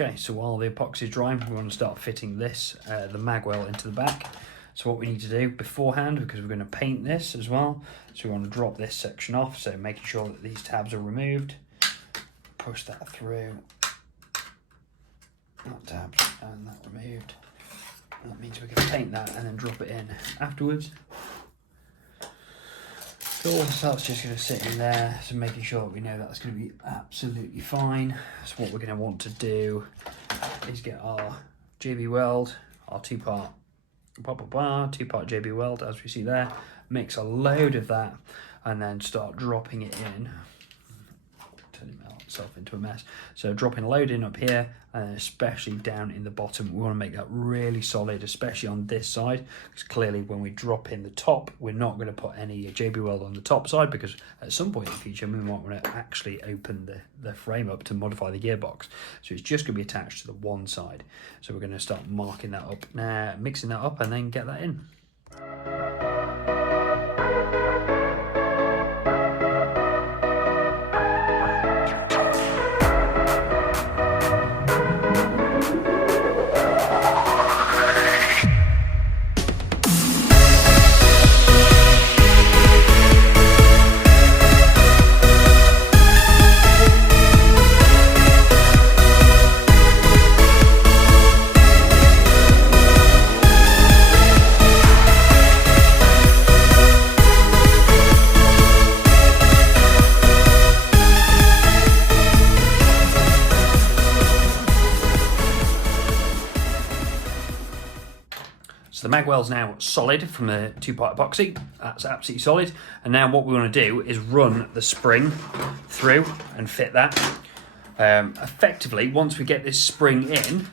Okay, so while the epoxy is drying, we want to start fitting this, the mag well into the back. So what we need to do beforehand, because we're going to paint this as well, so we want to drop this section off, so making sure that these tabs are removed, push that through, that tabs and that removed. That means we can paint that and then drop it in afterwards. So all the stuff's just going to sit in there, so making sure that we know that's going to be absolutely fine. So what we're going to want to do is get our JB weld, our two-part JB weld, as we see there, mix a load of that, and then start dropping it in. Turning itself into a mess. So dropping a load in up here, and especially down in the bottom. We want to make that really solid, especially on this side, because clearly when we drop in the top, we're not going to put any JB weld on the top side, because at some point in the future we might want to actually open the frame up to modify the gearbox. So it's just going to be attached to the one side. So we're going to start marking that up now, mixing that up, and then get that in. So the mag well's now solid from the two-part epoxy. That's absolutely solid. And now what we want to do is run the spring through and fit that. Effectively, once we get this spring in,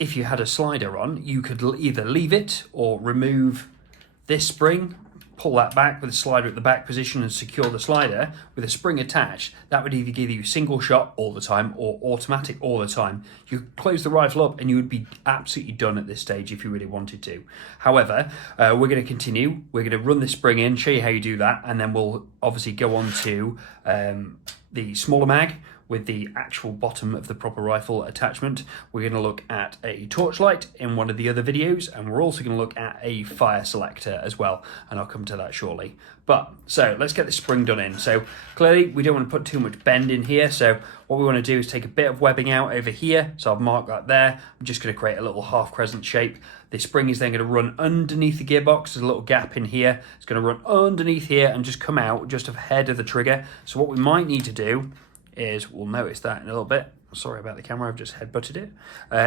if you had a slider on, you could either leave it or remove this spring, pull that back with a slider at the back position and secure the slider with a spring attached. That would either give you single shot all the time or automatic all the time. You close the rifle up and you would be absolutely done at this stage if you really wanted to. However, we're going to continue. We're going to run the spring in, show you how you do that, and then we'll obviously go on to the smaller mag with the actual bottom of the proper rifle attachment. We're going to look at a torchlight in one of the other videos, and we're also going to look at a fire selector as well, and I'll come to that shortly. So let's get the spring done in. So clearly we don't want to put too much bend in here, so what we want to do is take a bit of webbing out over here. So I've marked that there. I'm just going to create a little half crescent shape. The spring is then going to run underneath the gearbox. There's a little gap in here. It's going to run underneath here and just come out just ahead of the trigger. So what we might need to do is, we'll notice that in a little bit, sorry about the camera, I've just headbutted it,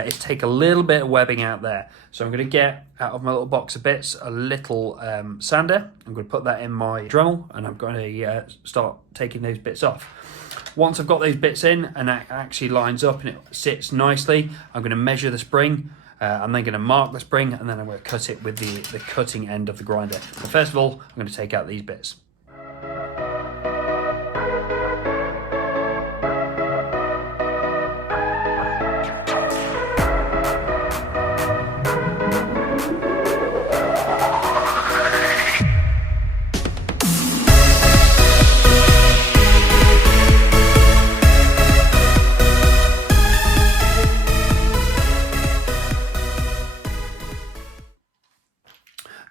is take a little bit of webbing out there. So I'm going to get out of my little box of bits a little sander. I'm going to put that in my Dremel, and I'm going to start taking those bits off. Once I've got those bits in and that actually lines up and it sits nicely, I'm going to measure the spring. I'm then going to mark the spring, and then I'm going to cut it with the cutting end of the grinder. But first of all, I'm going to take out these bits.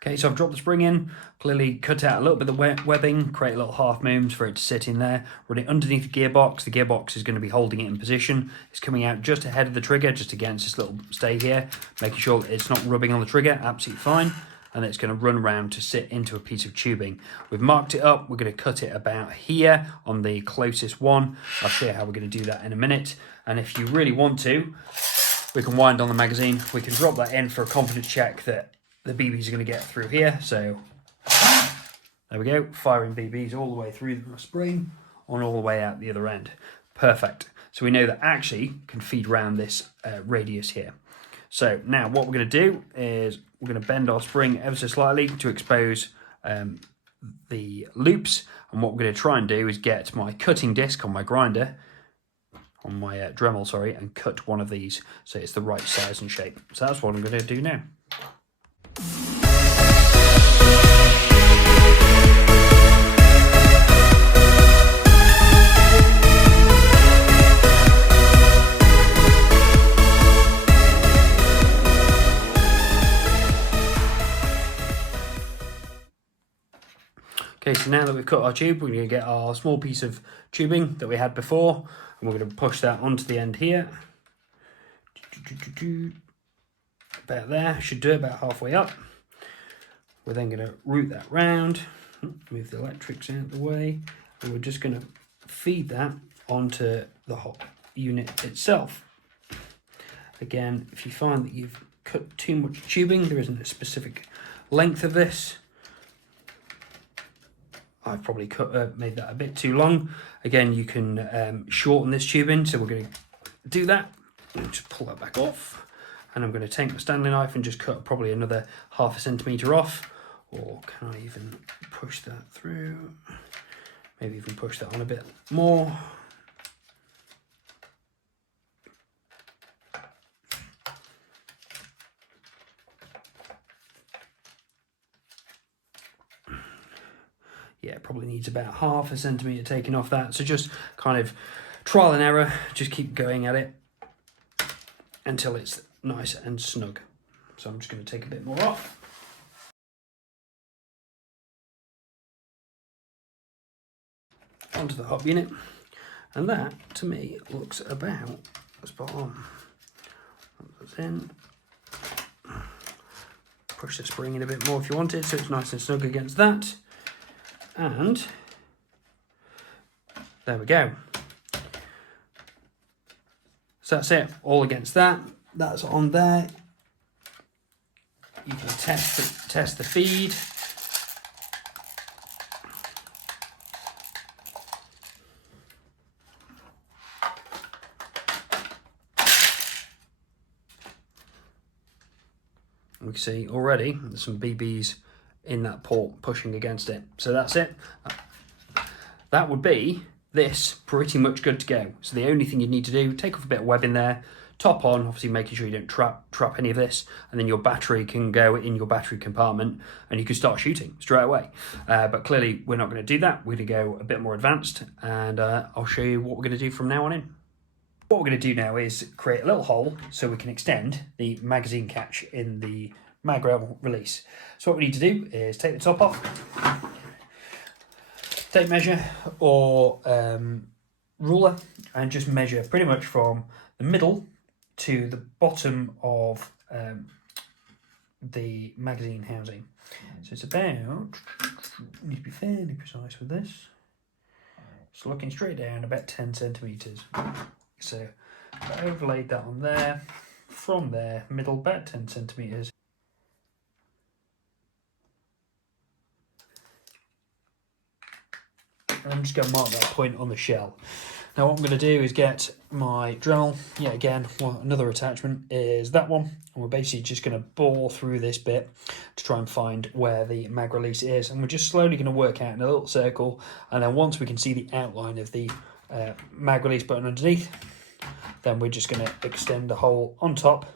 Okay, so I've dropped the spring in, clearly cut out a little bit of the webbing, create a little half mooms for it to sit in there, run it underneath the gearbox. The gearbox is going to be holding it in position. It's coming out just ahead of the trigger, just against this little stay here, making sure that it's not rubbing on the trigger, absolutely fine. And it's going to run around to sit into a piece of tubing. We've marked it up, we're going to cut it about here on the closest one. I'll show you how we're going to do that in a minute. And if you really want to, we can wind on the magazine. We can drop that in for a confidence check that the BBs are going to get through here. So there we go, firing BBs all the way through the spring and all the way out the other end. Perfect. So we know that actually can feed around this radius here. So now what we're going to do is we're going to bend our spring ever so slightly to expose the loops. And what we're going to try and do is get my cutting disc on my grinder, on my Dremel, sorry, and cut one of these so it's the right size and shape. So that's what I'm going to do now. so now that we've cut our tube, we're going to get our small piece of tubing that we had before, and we're going to push that onto the end here. About there, should do it about halfway up. We're then going to route that round, move the electrics out of the way, and we're just going to feed that onto the hot unit itself. Again, if you find that you've cut too much tubing, there isn't a specific length of this. I've probably made that a bit too long. Again, you can shorten this tubing, so we're going to do that. Just pull that back off, and I'm going to take my Stanley knife and just cut probably another 1/2 centimetre off, or can I even push that through? Maybe even push that on a bit more. Yeah, it probably needs about 1/2 centimetre taken off that. So just kind of trial and error, just keep going at it until it's nice and snug. So I'm just going to take a bit more off. Onto the hop unit. And that, to me, looks about spot on. Put this in. Push the spring in a bit more if you want it, so it's nice and snug against that. And there we go. So that's it, all against that. That's on there. You can test the feed. We can see already there's some BBs in that port pushing against it. So that's it. That would be this pretty much good to go. So the only thing you need to do, take off a bit of web in there, top on, obviously making sure you don't trap any of this, and then your battery can go in your battery compartment and you can start shooting straight away. But clearly we're not going to do that. We're going to go a bit more advanced, and I'll show you what we're going to do from now on in. What we're going to do now is create a little hole so we can extend the magazine catch in the mag rail release. So what we need to do is take the top off, tape measure or ruler, and just measure pretty much from the middle to the bottom of the magazine housing. So it's about, need to be fairly precise with this. It's looking straight down about 10 centimetres. So I overlaid that on there, from there, middle about 10 centimetres. And I'm just going to mark that point on the shell. Now what I'm going to do is get my Dremel, yet again, well, another attachment is that one, and we're basically just going to bore through this bit to try and find where the mag release is, and we're just slowly going to work out in a little circle, and then once we can see the outline of the mag release button underneath, then we're just going to extend the hole on top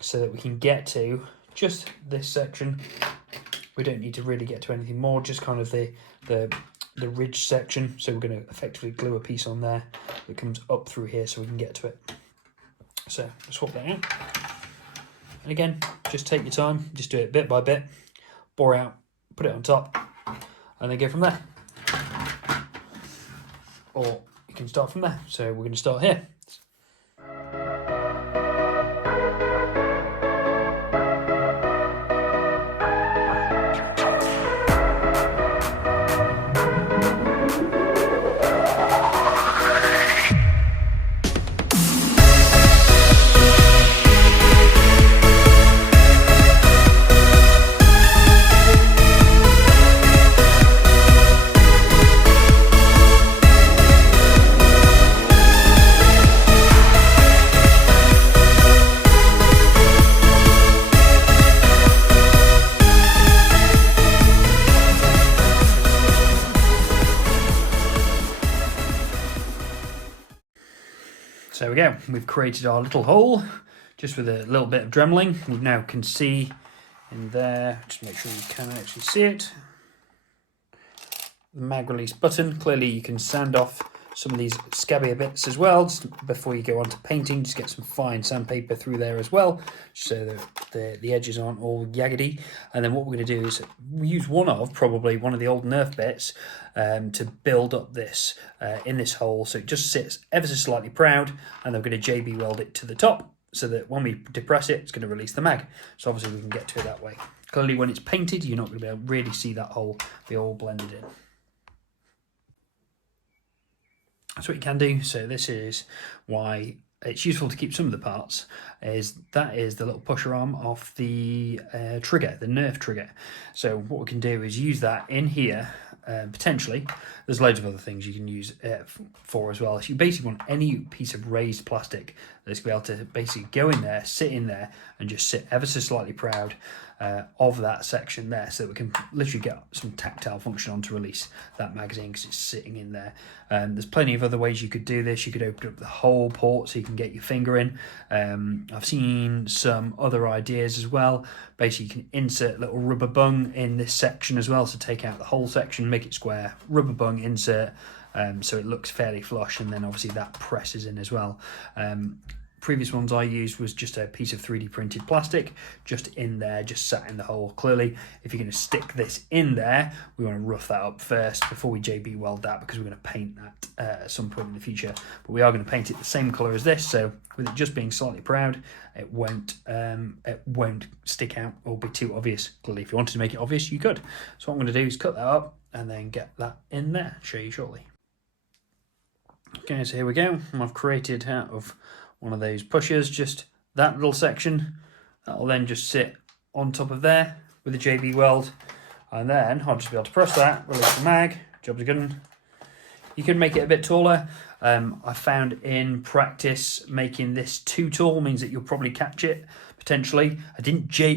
so that we can get to just this section. We don't need to really get to anything more, just kind of the ridge section. So we're going to effectively glue a piece on there that comes up through here so we can get to it. So swap that out. And again, just take your time, just do it bit by bit, bore out, put it on top, and then go from there. Or you can start from there. So we're going to start here. So there we go, we've created our little hole just with a little bit of dremeling. We now can see in there, just make sure you can actually see it, the mag release button. Clearly you can sand off some of these scabbier bits as well, just before you go on to painting. Just get some fine sandpaper through there as well, so that the edges aren't all jaggedy. And then what we're going to do is use probably one of the old NERF bits to build up this in this hole, so it just sits ever so slightly proud, and then we're going to JB weld it to the top, so that when we depress it, it's going to release the mag. So obviously we can get to it that way. Clearly when it's painted, you're not going to be able to really see that hole be all blended in. That's what you can do. So this is why it's useful to keep some of the parts, that is the little pusher arm off the trigger, the NERF trigger. So what we can do is use that in here. Potentially, there's loads of other things you can use for as well. So you basically want any piece of raised plastic that's going to be able to basically go in there, sit in there, and just sit ever so slightly proud of that section there, so that we can literally get some tactile function on to release that magazine because it's sitting in there. There's plenty of other ways you could do this. You could open up the whole port so you can get your finger in. I've seen some other ideas as well. Basically, you can insert little rubber bung in this section as well, so take out the whole section, make it square, rubber bung insert, so it looks fairly flush, and then obviously that presses in as well. Previous ones I used was just a piece of 3D printed plastic just in there, just sat in the hole. Clearly, if you're going to stick this in there, we want to rough that up first before we JB weld that, because we're going to paint that at some point in the future. But we are going to paint it the same colour as this, so with it just being slightly proud, it won't stick out or be too obvious. Clearly, if you wanted to make it obvious, you could. So what I'm going to do is cut that up and then get that in there. Show you shortly. Okay, so here we go. I've created out of one of those pushers just that little section. That'll then just sit on top of there with a JB weld, and then I'll just be able to press that, release the mag, job's good. You can make it a bit taller. I found in practice making this too tall means that you'll probably catch it potentially.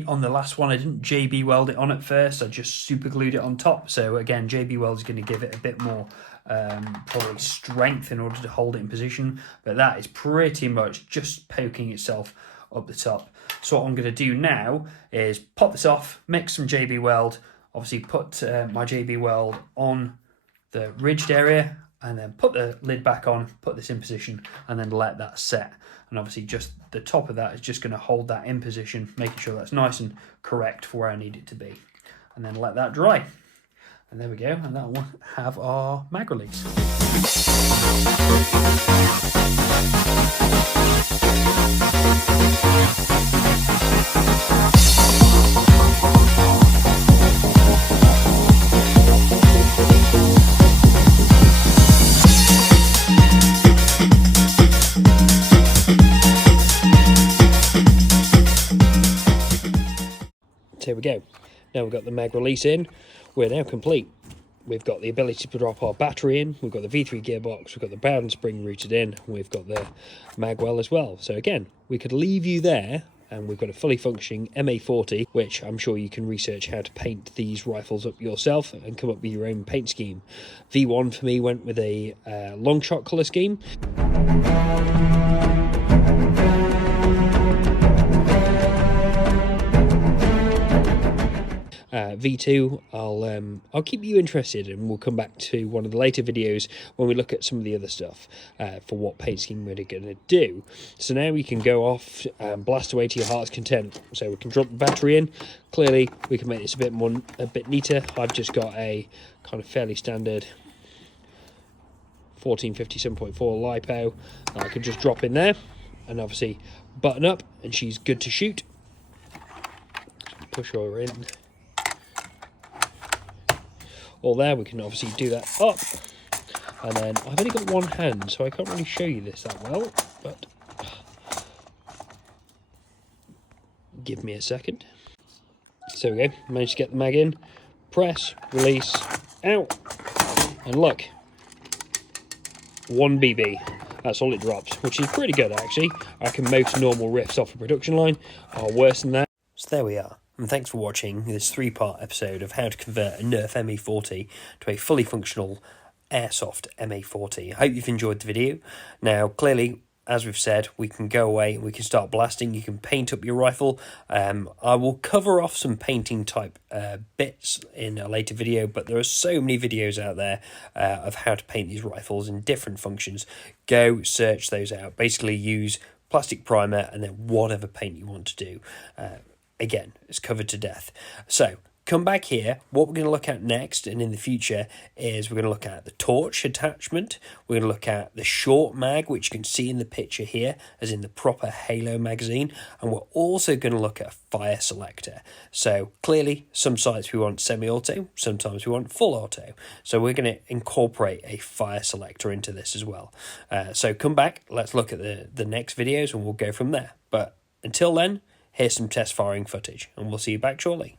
On the last one, I didn't JB weld it on at first, I just super glued it on top. So again, JB weld is going to give it a bit more probably strength in order to hold it in position, but that is pretty much just poking itself up the top. So what I'm going to do now is pop this off, mix some JB weld, obviously put my JB weld on the ridged area, and then put the lid back on, put this in position, and then let that set. And obviously just the top of that is just going to hold that in position, making sure that's nice and correct for where I need it to be, and then let that dry. And there we go, and that will have our mag release. So here we go. Now we've got the mag release in. We're now complete. We've got the ability to drop our battery in, we've got the V3 gearbox, we've got the bound spring routed in, we've got the mag well as well. So again, we could leave you there, and we've got a fully functioning MA40, which I'm sure you can research how to paint these rifles up yourself and come up with your own paint scheme. V1 for me went with a long shot colour scheme. V2, I'll keep you interested, and we'll come back to one of the later videos when we look at some of the other stuff for what paint scheme we're going to do. So now we can go off and blast away to your heart's content. So we can drop the battery in. Clearly we can make this a bit neater. I've just got a kind of fairly standard 1457.4 LiPo that I can just drop in there, and obviously button up, and she's good to shoot. Push her in. All there, we can obviously do that up, and then I've only got one hand, so I can't really show you this that well, but give me a second. So we go, managed to get the mag in, press, release, out, and look, 1 BB. That's all it drops, which is pretty good actually. I reckon most normal riffs off a production line are worse than that. So there we are. And thanks for watching this 3-part episode of how to convert a NERF MA40 to a fully functional Airsoft MA40. I hope you've enjoyed the video. Now, clearly, as we've said, we can go away and we can start blasting. You can paint up your rifle. I will cover off some painting type bits in a later video, but there are so many videos out there of how to paint these rifles in different functions. Go search those out. Basically use plastic primer and then whatever paint you want to do. Again, it's covered to death. So come back here. What we're going to look at next and in the future is we're going to look at the torch attachment. We're going to look at the short mag, which you can see in the picture here, as in the proper Halo magazine. And we're also going to look at a fire selector. So clearly, some sites we want semi-auto, sometimes we want full auto. So we're going to incorporate a fire selector into this as well. So come back, let's look at the next videos and we'll go from there. But until then, here's some test firing footage and we'll see you back shortly.